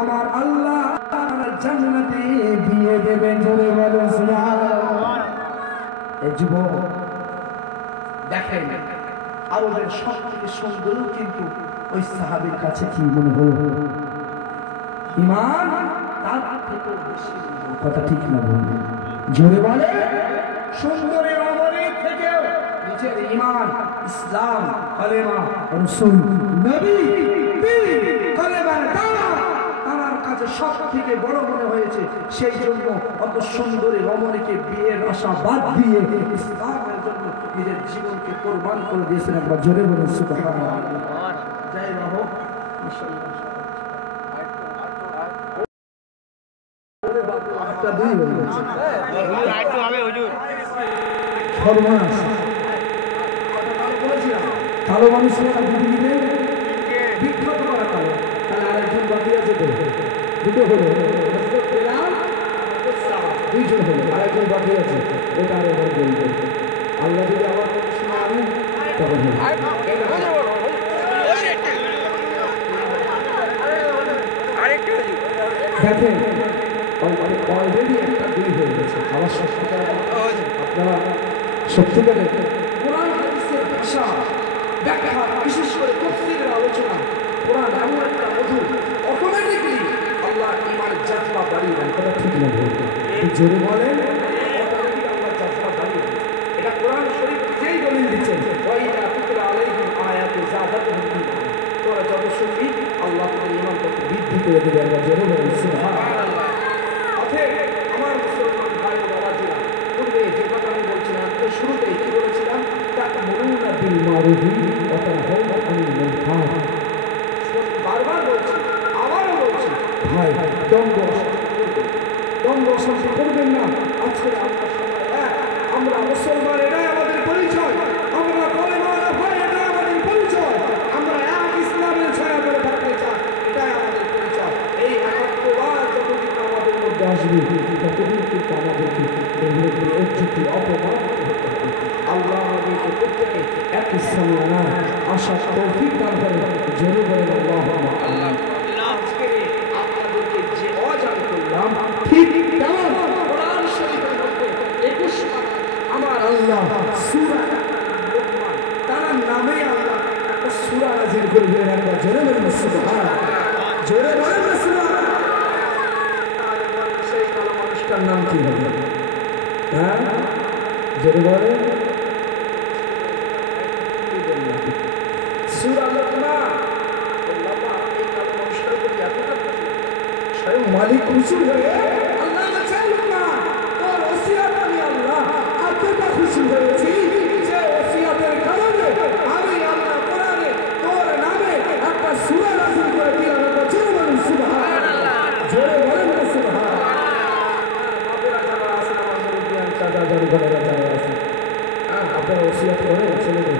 আমার আল্লাহ জান্নাতে বিয়ে দেবেন। জোরে বলেন সুবহানাল্লাহ। এই যুবক দেখেন, আরবের সবথেকে সুন্দর কিন্তু ওই সাহাবীর কাছে কি মনে হলো? ঈমান তার থেকে বেশি। কথা ঠিক না বলুন? জোরে বলে। সুন্দরী অমরের থেকে নিজের ঈমান, ইসলাম, কালেমা, রাসূল, নবী, দ্বীন, কালেমা, দাওয়া আমার কাছে সব থেকে বড় মনে হয়েছে। সেই জন্য অত সুন্দরী রমণীকে বিয়ের আশা বাদ দিয়ে ইসলামের জন্য নিজের জীবনকে কোরবান করে দিয়েছেন। একবার জোরে বলুন সুবহানাল্লাহ। জয় হোক। মাশাআল্লাহ। একটা দুই হয়ে গেছে। সর্বনাশ। কালো মানুষের পৃথিবীতে বিখ্যাত করা কালো। তাহলে আরেকজন বাকি আছে তো, দুটো হলো, দুইজন হলো, আরেকজন বাকি আছে, ওটা আরো বলবো। আল্লাহ যদি আমার সময় আনেন তখন দেখেন অলরেডি একটা দুই হয়ে গেছে। আমার আপনারা সত্যিকারে কোরআন হাদিসের ভাষা ব্যাখ্যা, বিশেষ করে তাফসীরের আলোচনা, কোরআন এমন একটা মধুর, অটোমেটিকলি আল্লাহ ঈমানের জাযবা বাড়িয়ে দেন। কথা ঠিক না বলতে জোরে বলেন, অটোমেটিক আল্লাহ জাযবা বাড়িয়ে দেন। এটা কোরআন শরীফ যেই দলিল দিচ্ছেন, ওয়াইদা তুতলা আলাইহিম আয়াতু যাদাতুহুম ঈমানা। তোরা যত শুনবি আল্লাহ তাআলা ঈমান করতে বৃদ্ধি করে দেবে। আল্লাহ জোরে বলেন সুবহানাল্লাহ। অতএব আমার মুসলমান ভাই ও বাবাজিরা, পূর্বে যে কথা আমি বলছিলাম, শুরুতেই কি বলেছিলাম? তা'মুরুনা বিল মারুফি ওয়া তানহাউনা আনিল মুনকার। বারবার বলছি, আবারও বলছি, ভাই দ্বন্দ্ব অশান্তি করবেন না। আজকে আমরা সবাই এক, আমরা মুসলমান, এটাই আমাদের পরিচয়। আমরা কলেমাওয়ালা ভাই, এটাই আমাদের পরিচয়। আমরা এক ইসলামের ছায়া ধরে থাকতে চাই, এটাই আমাদের পরিচয়। এই একাত্মবাদ যতদিন আমাদের মধ্যে আসবে, ততদিন কিন্তু আমাদেরকে একটি অপমান করতে হবে। আল্লাহ আমাদেরকে প্রত্যেকে এক ইসলামে আনা আশা তৌফিক দান করেন। জোরে বলেন আল্লাহুম্মা আমিন। আজকে আপনাদেরকে যে অজান করলাম, ঠিক তেমন কোরআন শরীফের মধ্যে 21 পারা আমার আল্লাহ সূরা লোকমান, তার নামে আল্লাহ একটা সূরা নাযিল করে দিলেন। একবার জোরে বলেন সুবহানাল্লাহ। জোরে বলেন সুবহানাল্লাহ। সেই কালো মানুষটার নাম কি হবে? হ্যাঁ, জোরে বলেন। সূরা লোকমান। আল্লাহ এই কালো মানুষটার প্রতি এতটা খুশি, স্বয়ং মালিক খুশি হয়ে আল্লাহ বলেন, লোকমান তোর ওসিয়ত আমি আল্লাহ এতটা খুশি হয়েছি যে ওসিয়তের কারণে আমি আল্লাহ কোরআনে তোর নামে একটা সূরা নাযিল করে দিলাম। জোরে বলেন সুবহানাল্লাহ। জোরে বলেন সুবহানাল্লাহ। বাবারা যারা আছেন, আমার মুরব্বিয়ান চাচা জনগণেরা যারা আছেন, আপনারা ওসিয়ত করেন ছেলেদের?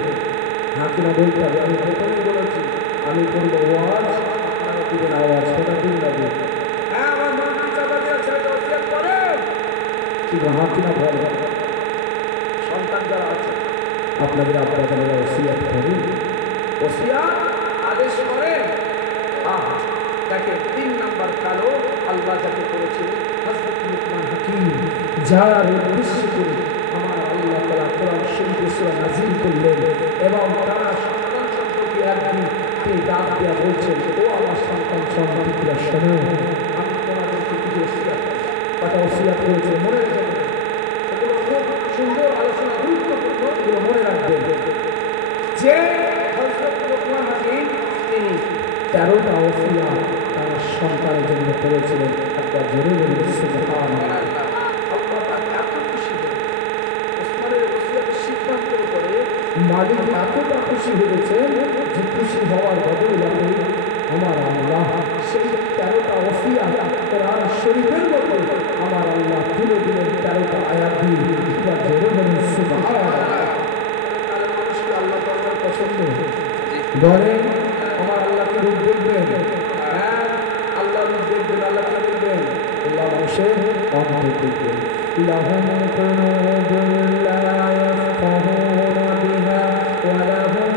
হ্যাঁ কিনা বলতে হবে। আমি প্রথমেই বলেছি, আমি করবো ওয়াজ, আপনারা দিবেন আওয়াজ। কথা দিন লাগবে। হ্যাঁ, আমার মুরব্বি চাচাদের ছেলেদের ওসিয়ত করেন কি? হ্যাঁ কিনা বলেন? সন্তান যারা আছে আপনাদের আপনারা যারা ওসিয়ত করেন, ওসিয়ত আদেশ করেন। হ্যাঁ, দেখেন 3 নাম্বার কালো আল্লাহ যাকে করেছিলেন হযরত লুকমান হাকিম, যার উদ্দেশ্য করে আমার আল্লাহ তাআলা কোরআন শরীফে সূরা নাযিল করলেন এবং তারা সন্তান সম্পর্কে একদিন ডাক দেয়া বলছেন, ও আমার সন্তান সম্পর্কে শোনো, আমি তোমাদেরকে কিছু ওসিয়ত কথা ওসিয়ত করেছে, মনে রাখবেন। এগুলো খুব সুন্দর আলোচনা, গুরুত্বপূর্ণ, এগুলো মনে রাখবেন। যে হযরত লুকমান হাকিম তিনি 13টা ওসিয়ত তার সন্তানের জন্য করেছিলেন। একবার জোরে বলুন সুবহানাল্লাহ। আল্লাহ তাআলা এত খুশি হলেন, ওসমানের ওসিয়তের সিদ্ধান্তের উপরে মালিক এতটা খুশি হয়েছেন যে খুশি হওয়ার বদলে আমার আল্লাহ সেই 13টা ওসিয়ত কোরআন শরীফের মধ্যে আমার আল্লাহ তুলে দিলেন 13টা আয়াত দিয়ে। একবার জোরে বলুন সুবহানাল্লাহ। তাহলে মানুষকে আল্লাহ তাআলার পছন্দ বলেন, আমার আল্লাহকে রূপ দেখবেন। হ্যাঁ, আল্লাহ রূপ দেখবেন। আল্লাহ কে দেখবেন? আল্লাহ মানুষের অন্তর দেখবেন। লাহুম কুলুবুন লা ইয়াফকাহুনা বিহা ওয়া লাহুম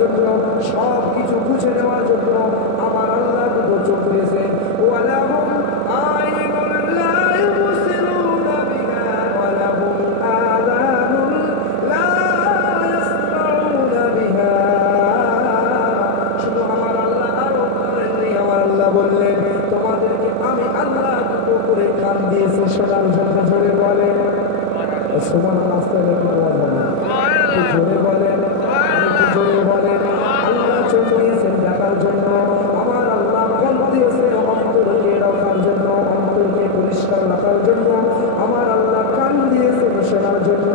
জন্য, সব কিছু বুঝে নেওয়ার জন্য আমার আল্লাহ দুটো চোখ দিয়েছে। ওয়ালাহুম আইনুন লা ইউবসিরুনা বিহা ওয়ালাহুম আযানুন লা ইয়াসমাউনা বিহা। শুধু আমার আল্লাহ আরো বলেননি, আমার আল্লাহ বললেন তোমাদেরকে আমি আল্লাহ দুটো করে কান দিয়েছি শোনার জন্য। জোরে বলেন সুবহানাল্লাহ, আস্তে জোরে বলেন, জোরে বলেন। আল্লাহ চোখ দিয়েছেন দেখার জন্য, আমার আল্লাহ কান দিয়েছে অন্তরকে রাখার জন্য, অন্তরকে পরিষ্কার রাখার জন্য, আমার আল্লাহ কান দিয়েছেন শোনার জন্য।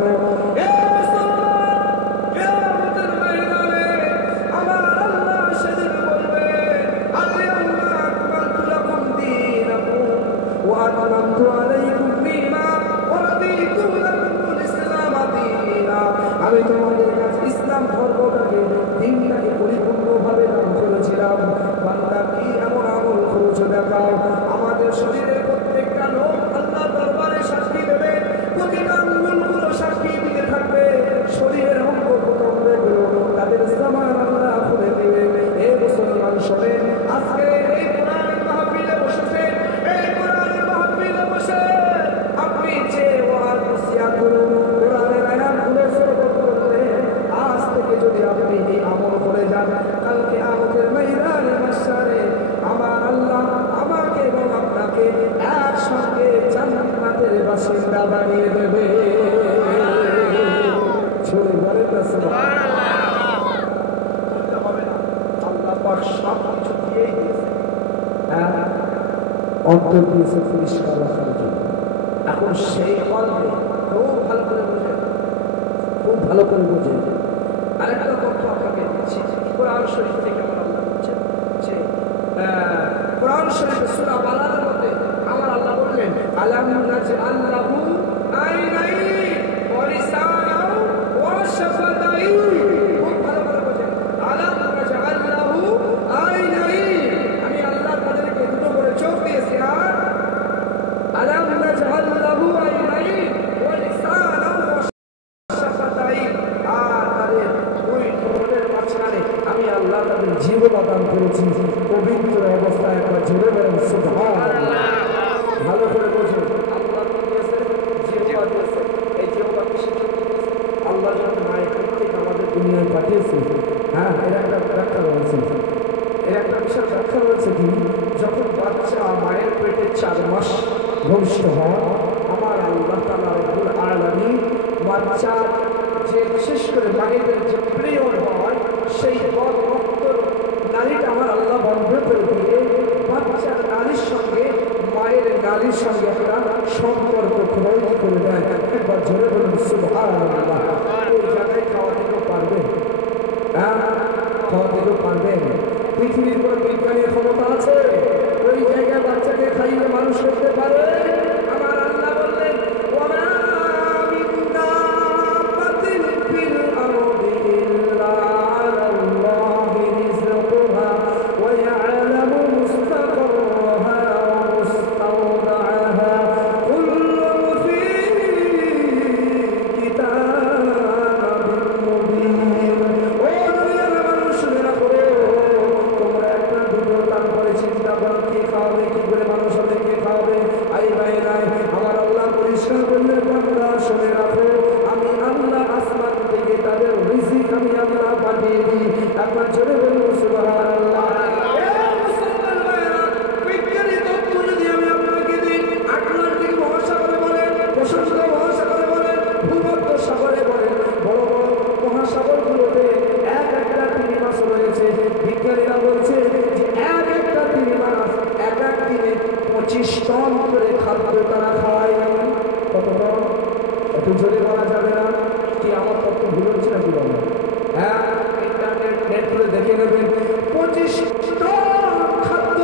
আমার আল্লাহ সেদিন বলবে আল-ইয়াউমা আকমালতু লাকুম দীনাকুম ওয়া আতমামতু আলাইকুম নি'মাতি ওয়া রাদিতু লাকুমুল ইসলাম দীনা। আমি তোমাদের কাছে ইসলাম ধর্মটাকে, দিনটাকে পরিপূর্ণভাবে দান করেছিলাম। বান্দা কি এমন আমল করেছো দেখাও। আমাদের শরীরের প্রত্যেকটা লোক আল্লাহ দরবারে সাক্ষী দেবে, প্রতিটা আঙ্গুলগুলো সাক্ষী দিতে থাকবে। শরীরের অঙ্গ প্রত্যঙ্গগুলো তাদের সামান আল্লাহ খুলে দিবে। এই মুসলমান শোনেন, আজকে এই কোরআনের মাহফিলে বসেছে, এই কোরআনের মাহফিলে বসে আপনি যে ওয়াজ নসিহত করুন, কোরআনের আয়াতগুলো শ্রবণ করলে আজ থেকে যদি আপনি এই আমল করে যান, কালকে আমাদের ময়দানে মাশারে আমার আল্লাহ আমাকে এবং আপনাকে একসঙ্গে জান্নাতের বাসিন্দা বানিয়ে দেবে। শুনে বলেন না সুবহানাল্লাহ। হবে না, আল্লাহ পাক সব কিছু দিয়েই দিয়েছে। হ্যাঁ, অন্তর দিয়েছে পরিষ্কার রাখার জন্য। এখন সেই কলবে খুব ভালো করে বুঝে, খুব ভালো করে বুঝে। আরেকটা তথ্য আপনাকে দিচ্ছি, কোরআন শরীফ থেকে আমার আল্লাহ বলছেন যে কোরআন শরীফের সূরা বালার মধ্যে আমার আল্লাহ বললেন আলাম নাজআল লাহু আইনাইন ওয়া লিসানান ওয়া শাফাতাইন। খুব ভালো করে বুঝেন, আলাম নাজআল লাহু আইনাইন, আমি আল্লাহ তাদেরকে দুটো করে চোখ দিয়েছি। আর আলাম নাজআল লাহু আইনাইন ওয়া লিসানান ওয়া শাফাতাইন, আর তাদের দুই ঠোঁটের মাঝখানে আমি আল্লাহ তাদের জিহ্বা দান করেছি। পবিত্র অবস্থায় একটা জোরে বলেন সুবহানাল্লাহ। ভালো করে বোঝেন, আল্লাহ দিয়েছে জিহ্বা দিয়েছে। এই জিহ্বা কিসের জন্য দিয়েছে? আল্লাহ যখন মায়ের পেট থেকে আমাদের দুনিয়ায় পাঠিয়েছে, হ্যাঁ, এর একটা ব্যাখ্যা রয়েছে, এর একটা বিশাল ব্যাখ্যা রয়েছে কি, যখন বাচ্চা মায়ের পেটে 4 মাস ভূমিষ্ঠ হয়, আমার আল্লাহ তাআলা রব্বুল আলামিন বাচ্চা যে বিশেষ করে মায়েদের যে পিরিয়ড হয়, সেই রক্তর নালীটা আমার আল্লাহ বন্ধ করে দিয়ে বাচ্চার নালীর সঙ্গে মায়ের নালীর সঙ্গে একটা সম্পর্ক তৈরি করে দেয়। একবার জোরে বলুন সুবহানাল্লাহ। ওই জায়গায় খাওয়া দিতেও পারবে, হ্যাঁ, খাওয়া দিতেও পারবেন। পৃথিবীর কোনো বিজ্ঞানীর ক্ষমতা আছে ওই জায়গায় বাচ্চাকে খাইয়ে মানুষ করতে পারে? আমার আল্লাহ বললেন ওয়ামা মিন দাব্বাতিন ফিল আরদি ইল্লা আলাল্লাহি রিজকুহা ওয়া ইয়ালামু মুস্তাকাররাহা ওয়া মুস্তাওদাআহা কুল্লুন ফী কিতাবিন মুবিন। ও দুনিয়ার মানুষেরা, তোমরা একটা দুটো তারপরে চিন্তা করো কি খাওয়াবে, কি করে মানুষ হবে, কে খাওয়াবে। আই ভাই নাই, আমার আল্লাহ পরিষ্কার করলে বান্দা শুনে রাখো, আমি আল্লাহ আসমান থেকে তাদের রিজিক আমি আল্লাহ পাঠিয়ে দিই। একবার জোরে বলুন সুবহানাল্লাহ। মুসলমান ভাইরা, বিজ্ঞানী তথ্য যদি আমি আপনাকে দিই, আটলান্টিক মহাসাগরে বলেন, প্রশান্ত মহাসাগরে বলেন, ভূমধ্য সাগরে বলেন, বড় বড় মহাসাগরগুলোতে এক একটা তিমি মাছ রয়েছে। বিজ্ঞানীরা বলছে যে এক একটা তিমি মাছ এক এক দিনে 25 টন করে খাদ্য তারা খায়। কত টন? একটু জোরে বলা যাবে না কি? আমার তথ্য ভুল হচ্ছে না কি বলবো? হ্যাঁ, ইন্টারনেট নেট করে দেখে নেবেন। 25 টন খাদ্য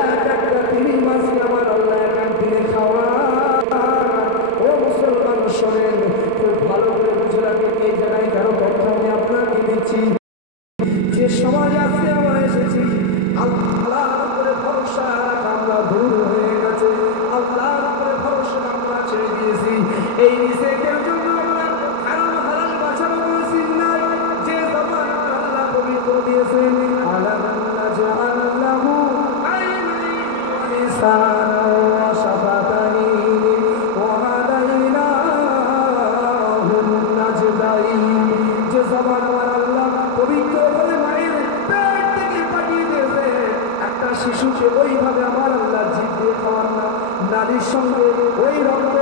এক একটা তিমি মাছ আমার আল্লাহ এক এক দিনে খাওয়া। ও মুসলমান শোনেন, খুব জবান আমার আল্লাহ পবিত্র করে মায়ের পেট থেকে পাঠিয়ে দিয়েছে। একটা শিশুকে ওইভাবে আমার আল্লাহ জিভ দিয়ে খাওয়ার না, নারীর সঙ্গে ওই রক্ত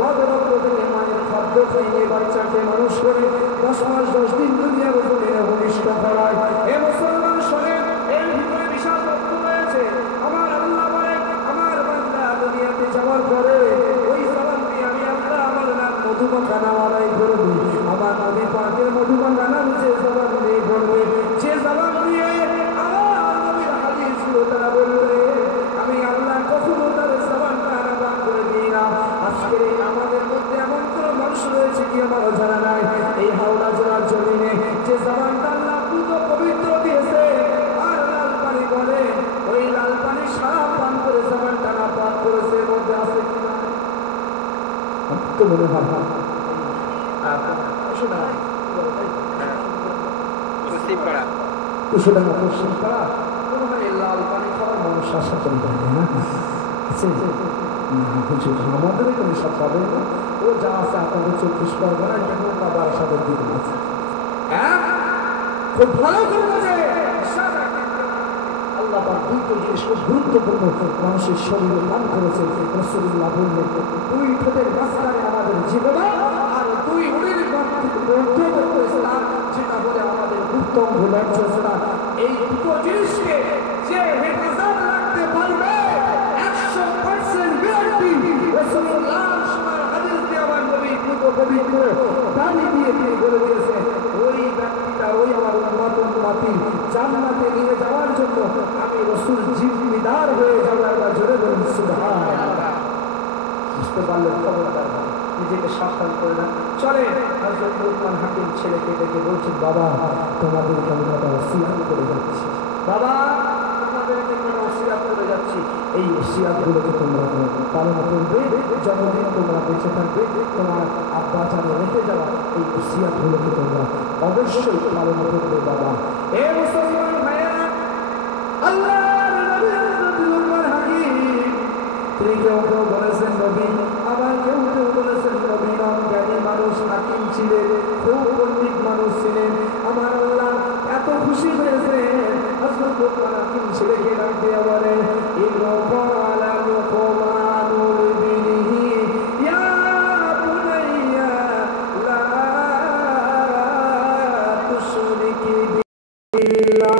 বদরক্ত থেকে মায়ের খাদ্য খাইয়ে বাচ্চাকে মানুষ করে 10 মাস 10 দিন দুনিয়ার উপরে ভূমিষ্ঠ করায়। এ মুসলমান শোনে, এর ভিতরে বিশাল তত্ত্ব রয়েছে। আমার আল্লাহ বলে আমার বান্দা দুনিয়াতে যাওয়ার পরে ওই সালাম দিয়ে আমি আল্লাহ আমার নাম মধুমাখানা বাড়াই করবি। আমার নবী পাকের মধুমাখানা যে জবান দিয়ে পড়বে, যে জবান দিয়ে আমার নবীর হাদিস গুলো তারা বলবে, আমি আল্লাহ কখনো তার জবানটা আরাম করে দিই না। আজকে আমাদের মধ্যে এমন কোন মানুষ রয়েছে কি আমার জানা নাই, এই হাওড়া জেলার জমিনে যে জবানটা আল্লাহ পুরো পবিত্র দিয়েছে আর লাল পানি বলে ওই লাল পানি সারা পান করে জবানটা না পাক করেছে, এর মধ্যে আছে কিনা তো মনে হয় লাল পানি খাওয়ার মানুষ আশা করি না, আমাদের এখানে সব পাবে না। ও যা আছে আপনাদের 24 পরগনা বারাসাতের দিন আছে। খুব ভালো করে বোঝে আল্লাহ পাক দুইটা জিনিস খুব গুরুত্বপূর্ণ মানুষের শরীরে দান করেছে। রাসূলুল্লাহ বললেন 2 ঠোঁটের মাঝখানে আমাদের জীবনা আর 2 উড়ির মধ্যবর্তী স্থান যেটা বলে আমাদের উত্তম লক্ষ্য স্থান। এই দুটো জিনিসকে যে হেফাজত রাখতে পারবে 100% গ্যারান্টি। রাসূলুল্লাহ সুবহানাহু হাদিস দিয়ে আমার নবী পুরো পবিত্র দাবি দিয়ে তিনি বলে দিয়েছে ওই ব্যক্তিটা ওই আমার উম্মতি জান্নাতে নিয়ে যাওয়ার জন্য আমি রাসূল জিম্মেদার হয়ে যাব। একবার জোরে বলুন সুবহানাল্লাহ। বুঝতে পারলেন? খবরদার নিজেকে সাবধান করে না। চলে হযরত লুকমান হাকিম ছেলেকে ডেকে বলছেন, বাবা তোমাদেরকে আমি একটা ওসিয়ত করে যাচ্ছি, বাবা তোমাদেরকে একটা ওসিয়ত করে যাচ্ছি, এই ওসিয়তগুলোকে তোমরা পালন করবে যতদিন তোমরা বেঁচে থাকবে। তোমার আব্বা জানে রেখে যাওয়া এই ওসিয়তগুলোকে তোমরা অবশ্যই পালন করবে বাবা। এ মুসলমান ভাইয়েরা, আল্লাহর নবী হযরত লুকমান হাকিম তিনি কেউ কেউ বলেছেন নবী, আবার কেউ কেউ বলেছেন নবী নন, জ্ঞানী মানুষ হাকিম ছিলেন, খুব পণ্ডিত মানুষ ছিলেন। আমার আল্লাহ এত খুশি হয়েছেন হযরত লুকমান হাকিম ছেলেকে ডাক দিয়ে বলে ইনকালা লুকমানুল বিনিহি ইয়া বুনাইয়া লা তুশরিক বিল্লাহ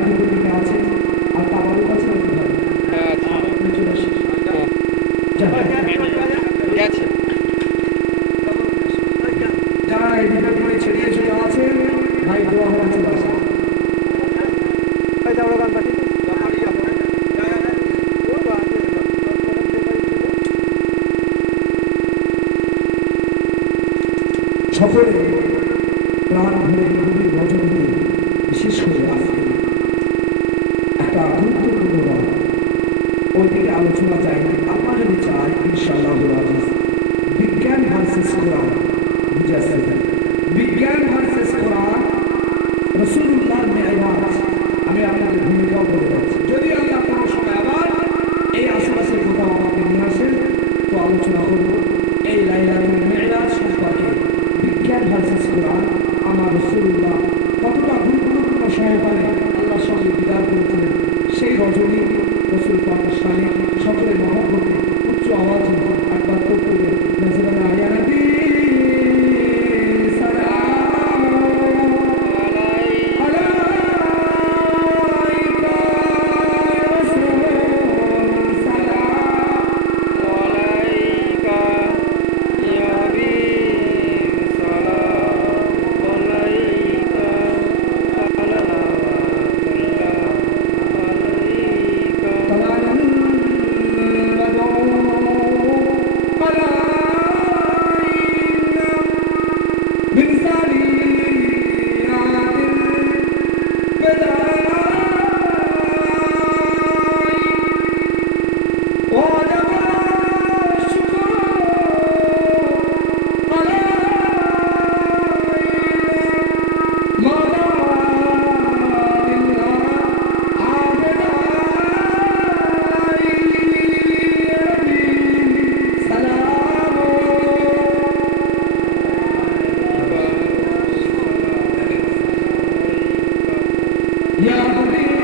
দুপুর দিকে আছে আর তাবারও কাছে নাকি ভাই আপনি চলে আসেন যারা এদিকে করে ছেড়িয়ে ছেড়ে আছেন ভাই দোয়া হওয়া চলে আসেন সকলে প্রাণ ভরে গভীর নজর দিয়ে বিশেষ করে আজকে একটা গুরুত্বপূর্ণ রাত ওই দিকে আলোচনা চাইনি আমরা যদি চাই ইনশাআল্লাহ আজিজ বিজ্ঞান ভার্সেস কোরআন বুঝে আসছে বিজ্ঞান ভার্সেস কোরআন রাসূলুল্লাহ মেরাজ আমি আপনাদের ভূমিকাও বলে যাচ্ছি যদি আল্লাহ কোনো সময় আবার এই আশেপাশে কোথাও আমাকে নিয়ে আসেন তো আলোচনা করবো এই লাইলাতুল মেরাজ সম্পর্কে বিজ্ঞান ভার্সেস কোরআন আমার রাসূলুল্লাহ কতটা গুরুত্বপূর্ণ সহকারে আল্লাহর সঙ্গে দিদার করেছিলেন সেই রজনী রাসূল পাকের শানে সকলের মহব্বতে উচ্চ আওয়াজে একবার করতে নজরানা ইয়া নবী সালাম আলাইকা রাসূল সালাম আলাইকা ইয়া হাবিব সালাম আলাইকা সালাওয়াতুল্লাহ আলাইকা طلع البدر علينا من ثنيات الوداع وجب الشكر علينا ما يا حبيب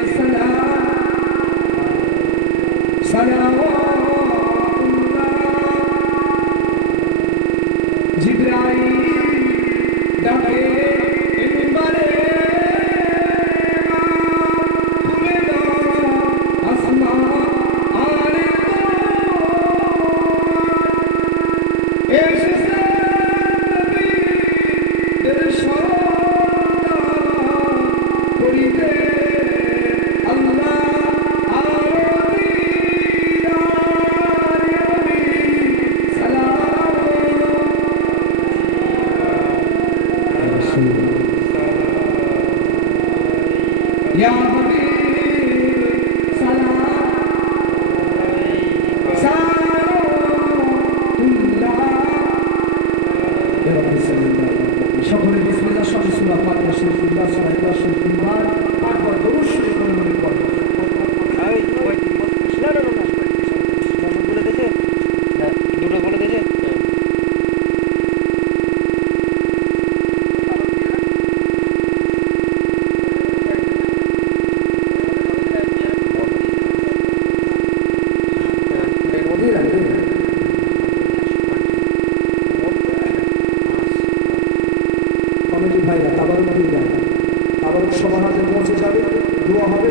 السلام صلوات الله جبرائيل ডাকে মিম্বরে খুলে দাও আসমান আরে এসেছে নবীদের সন্তান করিতে আল্লাহ আরো দিদার নবী সালাম يا حبيب سلام সকলে বিসমিল্লাহ সঙ্গে সূরা ফাতিহা শরীফ ইখলাস সূরা ইখলাস শরীফ তিনবার পাঁচবার দরুদ শরীফ করে মনে পড়ে দুটো বলে দেখে কমিটি ভাইরা তাবারুক দিয়ে যায় তাবারুক সবার হাতে পৌঁছে যাবে দোয়া হবে